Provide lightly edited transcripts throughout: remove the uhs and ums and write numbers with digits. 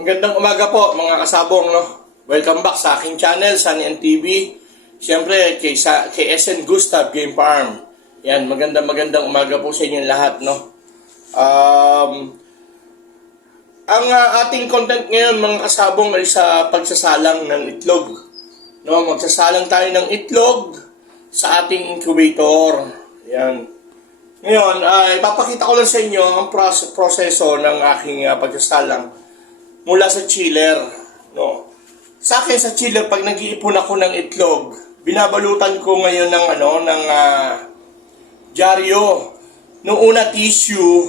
Magandang umaga po mga kasabong, no? Welcome back sa aking channel, Sunny and TV. Siyempre kay SN Gustav Game Farm. Yan, magandang umaga po sa inyong lahat, no? Ang ating content ngayon mga kasabong ay sa pagsasalang ng itlog. No, magsasalang tayo ng itlog sa ating incubator. Yan. Ngayon, ipapakita ko lang sa inyo ang proseso ng aking pagsasalang mula sa chiller, no. Sa akin sa chiller, pag nag-iipon ako ng itlog, binabalutan ko ngayon ng dyaryo. Noong una tissue,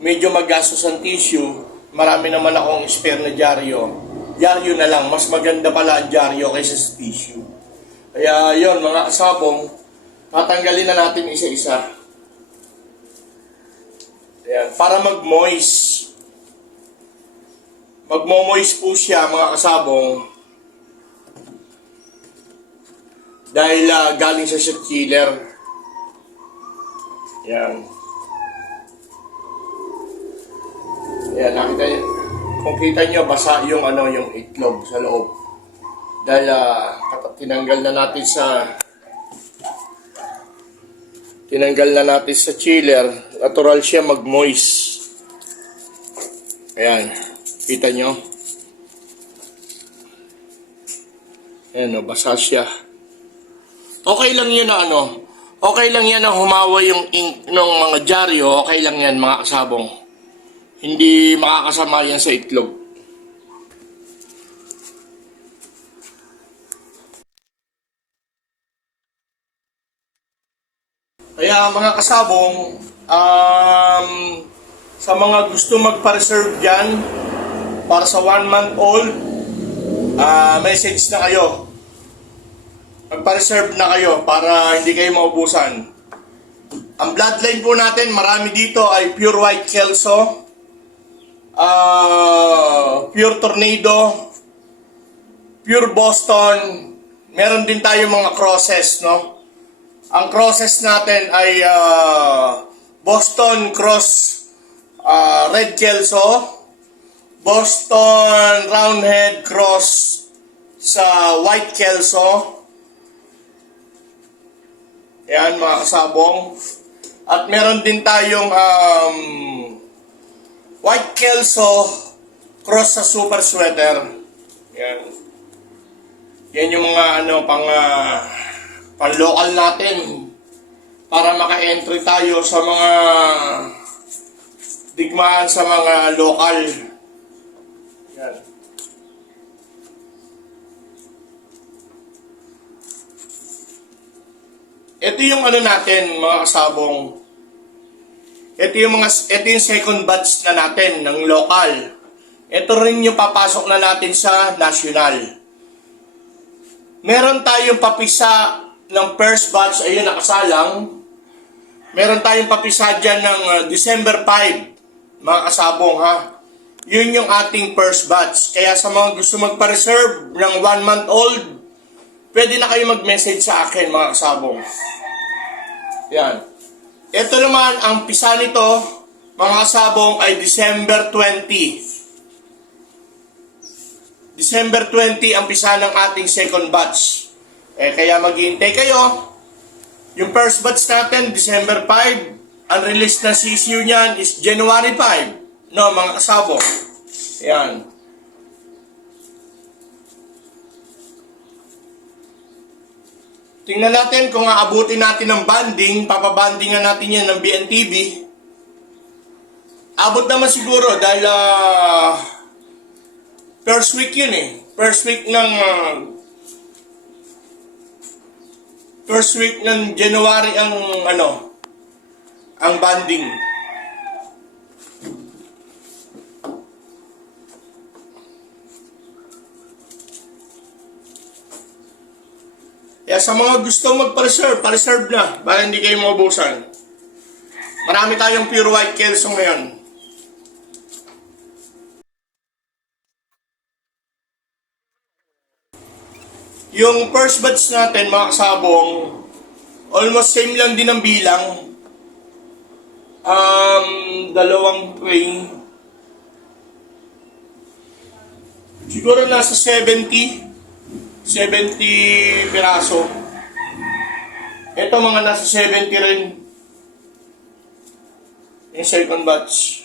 medyo magastos ang tissue. Marami naman akong spare na dyaryo. Dyaryo na lang, mas maganda pala ang dyaryo kaysa sa tissue. Kaya yon mga kasabong, tatanggalin na natin isa-isa. Ayan, para mag-moist. Magmo-moist po siya mga kasabong dahil galing siya sa chiller. Yan. Yan, nakita niyo. Kung kita niyo, basa yung yung itlog sa loob. Dahil tinanggal na natin sa chiller. Natural siya mag-moist. Ayan. Kita nyo? Ayan o, basa siya. Okay lang yun na okay lang yan na humawa yung ink ng mga dyaryo. Okay lang yan mga kasabong. Hindi makakasama yan sa itlog. Kaya mga kasabong, sa mga gusto magpa-reserve dyan, para sa 1 month old, message na kayo. Magpa-reserve na kayo para hindi kayo maubusan. Ang bloodline po natin, marami dito ay pure white kelso, pure tornado, pure Boston. Meron din tayo mga crosses, no? Ang crosses natin ay Boston cross red kelso, Boston Roundhead cross sa white kelso. Yan mga kasabong. At meron din tayong white kelso cross sa super sweater. Yan. Yan yung mga pang local natin para maka-entry tayo sa mga digmaan sa mga local. Yan. Ito yung natin mga kasabong. Ito yung second batch na natin ng local. Ito rin yung papasok na natin sa national. Meron tayong papisa ng first batch, ayun nakasalang. Meron tayong papisa dyan ng December 5, mga kasabong ha. Yun yung ating first batch. Kaya sa mga gusto magpa-reserve ng 1 month old, pwede na kayo mag-message sa akin mga kasabong. Yan. Ito naman, ang pisa nito, mga kasabong, ay December 20. December 20 ang pisa ng ating second batch. Kaya maghihintay kayo. Yung first batch natin, December 5. Ang release na CCU niyan is January 5. No, mga kasabong. Yan. Tingnan natin kung aabutin natin ng banding. Papabandingan natin yan ng BNTV. Abot naman siguro dahil first week yun eh. First week ng January ang banding. Kaya sa mga gusto magpa-reserve, pa-reserve na para hindi kayo maubusan. Marami tayong pure white kelso ngayon. Yung first batch natin, mga kasabong, almost same lang din ang bilang. Dalawang tray. Siguro nasa 70 piraso. Ito mga nasa 70 rin. Yung second batch.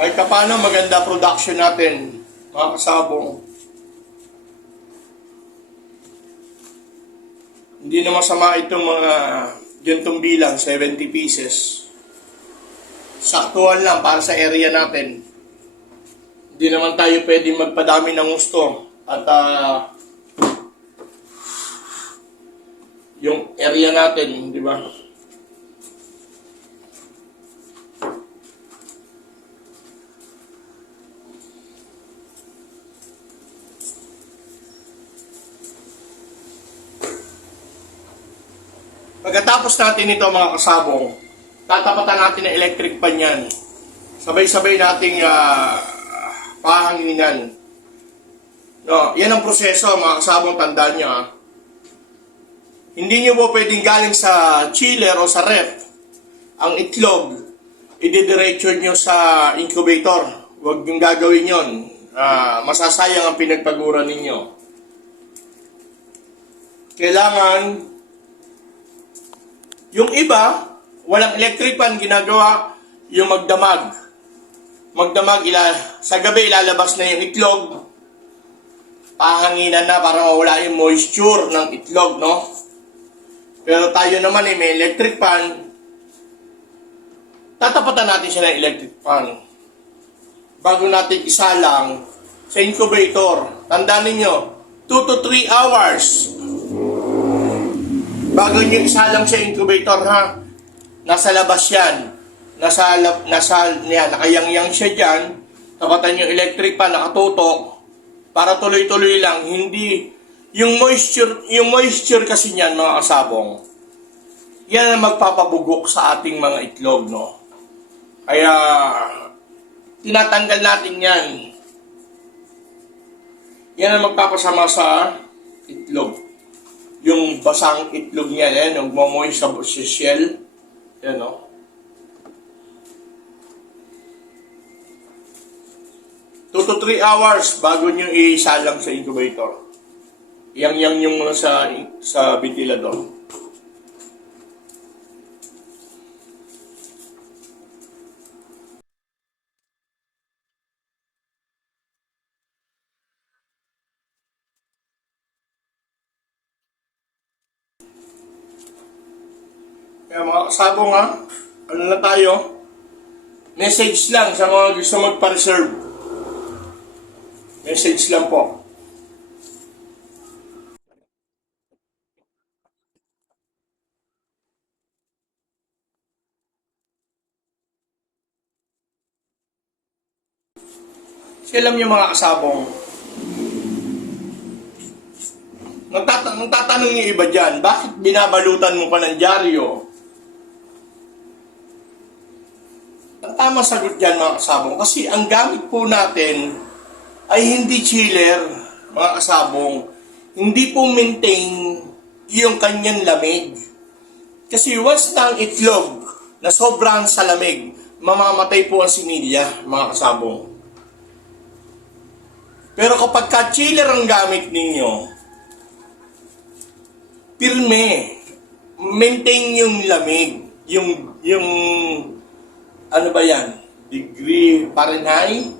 Kahit paano maganda production natin, mga kasabong. Hindi na masama itong mga gantong bilang, 70 pieces. Saktuhan lang para sa area natin. Hindi naman tayo pwedeng magpadami ng gusto. At yung area natin, di ba? Pagkatapos natin ito mga kasabong, tatapatan natin ng electric pan yan. Sabay-sabay nating pahanginan. No, yan ang proseso mga kasabong, tandaan nyo. Hindi nyo po pwedeng galing sa chiller o sa ref ang itlog, ididiretso nyo sa incubator. Huwag yung gagawin yon. Masasayang ang pinagpaguran ninyo. Kailangan yung iba, walang electric pan, ginagawa yung magdamag. Magdamag, sa gabi ilalabas na yung itlog, pahanginan na para mawala yung moisture ng itlog, no? Pero tayo naman may electric pan, tatapatan natin siya ng electric pan. Bago natin isalang sa incubator, tandaan ninyo, 2 to 3 hours bago nyo isalang sa incubator, ha? Nasa labas yan. Nakayangyang siya dyan. Tapatan yung electric pan, nakatutok. Para tuloy-tuloy lang. Hindi, yung moisture kasi niyan, mga kasabong, yan ang magpapabugok sa ating mga itlog, no? Kaya, tinatanggal natin yan. Yan ang magpapasama sa itlog. Yung basang itlog niya, yan, yung momoy sa shell. Yan, no? Two to 3 hours bago nyo isalang sa incubator. Yang yung muna sa ventilador. Kaya mga kasabong, ano na tayo? Message lang sa mga gusto magpa-reserve. Message lang po. Kasi alam niyo mga kasabong, nagtatanong yung iba dyan, bakit binabalutan mo pa ng dyaryo? Ang tamang sagot dyan mga kasabong, kasi ang gamit po natin ay hindi chiller, mga kasabong. Hindi po maintain yung kanyang lamig. Kasi once na ang itlog na sobrang sa lamig, mamamatay po ang similya, mga kasabong. Pero kapag ka-chiller ang gamit ninyo, pirme, maintain yung lamig, yung ano ba yan? Degree Fahrenheit?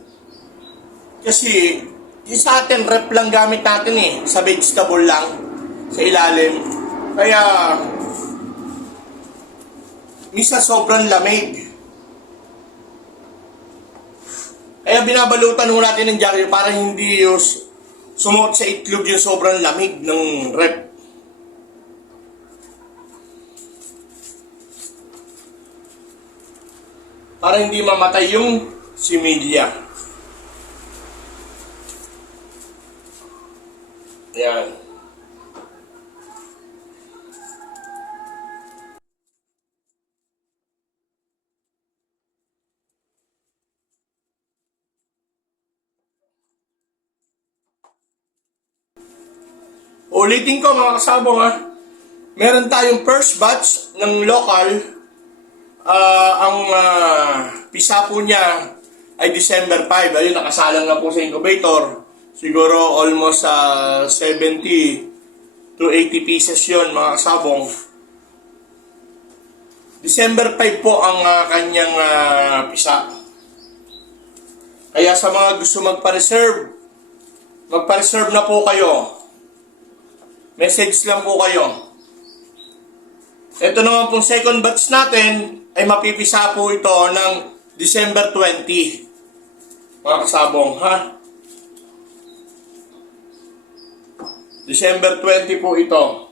Kasi, yung sa atin, rep lang gamit natin sa vegetable lang, sa ilalim. Kaya, misa sobrang lamig. Kaya binabalutan mo natin ng dyaryo para hindi sumuot sa itlog yung sobrang lamig ng rep. Para hindi mamatay yung similya. Yan. Ulitin ko mga kasabong ha. Meron tayong first batch ng local. Ang pisa po niya ay December 5. Ayun, nakasalang na po sa incubator. Siguro almost 70 to 80 pieces yun mga kasabong. December 5 po ang kanyang pisa. Kaya sa mga gusto magpa-reserve na po kayo. Message lang po kayo. Ito naman pong second batch natin ay mapipisa po ito ng December 20. Mga kasabong, ha? December 20 po ito.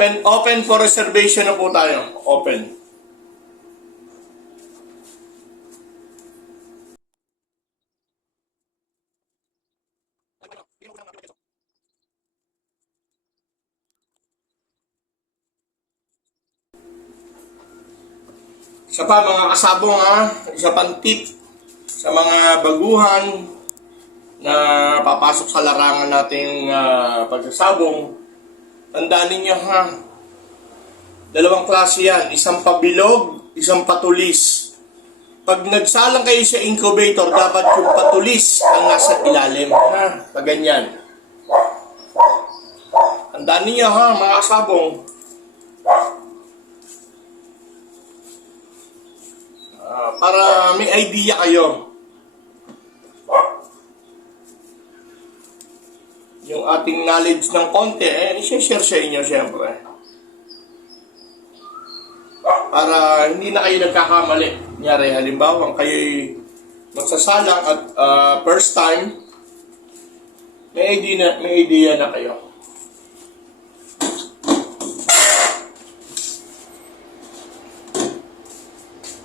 Open for reservation na po tayo. Open. Isa pa mga kasabong isa pang tip sa mga baguhan na papasok sa larangan nating pagsasabong. Tandaan ninyo dalawang klase yan, isang pabilog, isang patulis. Pag nagsalang kayo sa incubator, dapat yung patulis ang nasa ilalim, pag ganyan. Tandaan ninyo mga kasabong. Para may idea kayo. Yung ating knowledge ng konti, i-share sa inyo siyempre. Para hindi na kayo nagkakamali. Kunyari, halimbawa, kayo'y magsasalang at first time, may idea na kayo.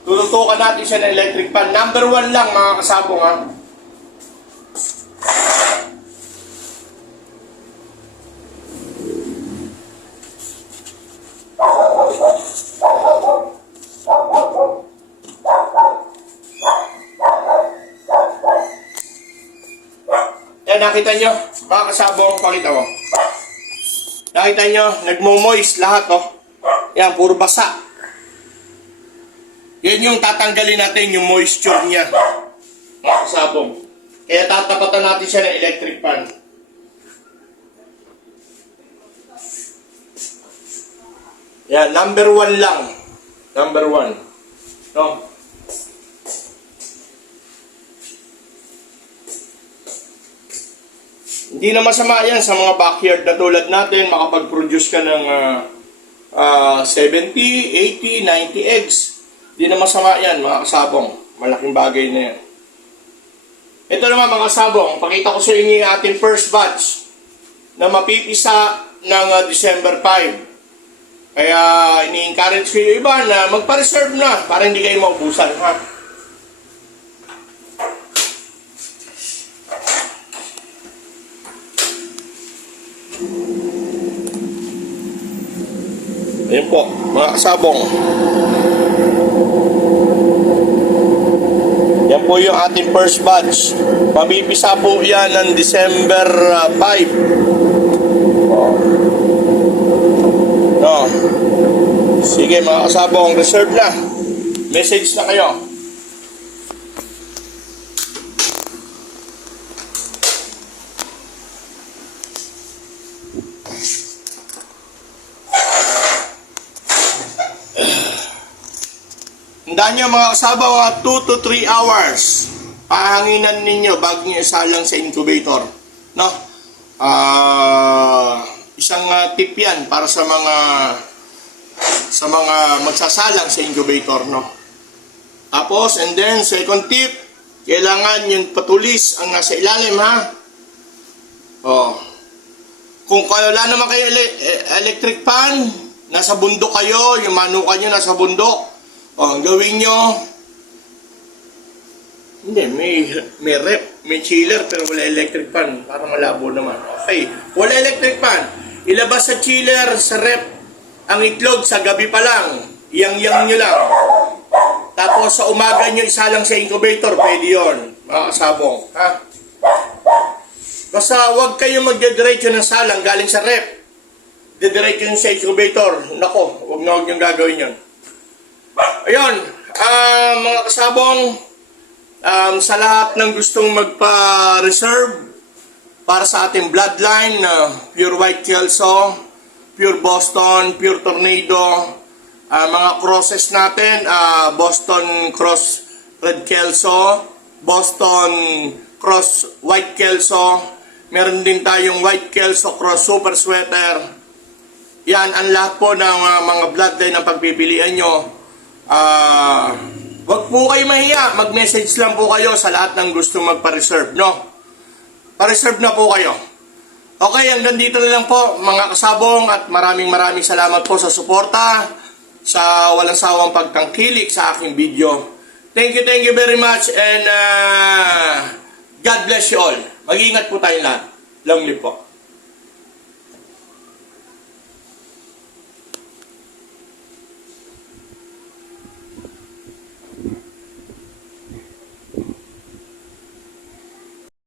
Tututukan natin siya ng electric pan. Number 1 lang mga kasabong Yan, nakita nyo, mga kasabong, pakita mo. Nakita nyo, nagmo-moist lahat Yan, puro basa. Yan yung tatanggalin natin yung moisture niya. Mga kasabong. Kaya tatapatan natin siya ng electric pan. Yan, number 1 lang. Number 1. No? Hindi na masama yan sa mga backyard na tulad natin. Makapag-produce ka ng 70, 80, 90 eggs. Hindi na masama yan mga kasabong. Malaking bagay na yan. Ito naman mga kasabong, pakita ko sa inyo yung ating first batch na mapipisa ng December 5. Kaya ini-encourage ko yung iba na magpa-reserve na para hindi kayo maubusan. Ayan po, mga kasabong. Yan po yung ating first batch. Mabibisa po yan ng December 5. No. Sige mga kasabong, reserve na. Message na kayo. Tandaan nyo mga kasabong, 2 to 3 hours pahanginan ninyo bago nyo isalang sa incubator. No? Isang tip yan para sa mga magsasalang sa incubator. No? Tapos, and then, second tip, kailangan yung patulis ang nasa ilalim, Kung wala naman kayo electric pan, nasa bundok kayo, yung manukan nyo nasa bundok, ang gawin nyo, hindi, may rep, may chiller, pero wala electric fan. Parang malabo naman. Okay, wala electric fan. Ilabas sa chiller, sa rep, ang itlog sa gabi pa lang. Yang nyo lang. Tapos sa umaga nyo isa lang sa incubator, pwede yun, mga kasabong. Ha? Basta huwag kayo magdediretso ng salang galing sa rep. Dediretso nyo sa incubator. Nako, huwag na huwag nyo gagawin yun. Ayun, mga kasabong, sa lahat ng gustong magpa-reserve para sa ating bloodline, pure white kelso, pure Boston, pure tornado, mga crosses natin, Boston cross red kelso, Boston cross white kelso, meron din tayong white kelso cross super sweater. Yan ang lahat po ng mga bloodline na pagpipilian nyo. Wag po kayo mahiya, mag-message lang po kayo sa lahat ng gustong magpa-reserve, no? Pa-reserve na po kayo. Okay, hanggang dito na lang po mga kasabong, at maraming salamat po sa suporta, sa walang sawang pagtangkilik sa aking video. Thank you very much, and God bless you all. Mag-iingat po tayo lahat. Long live po.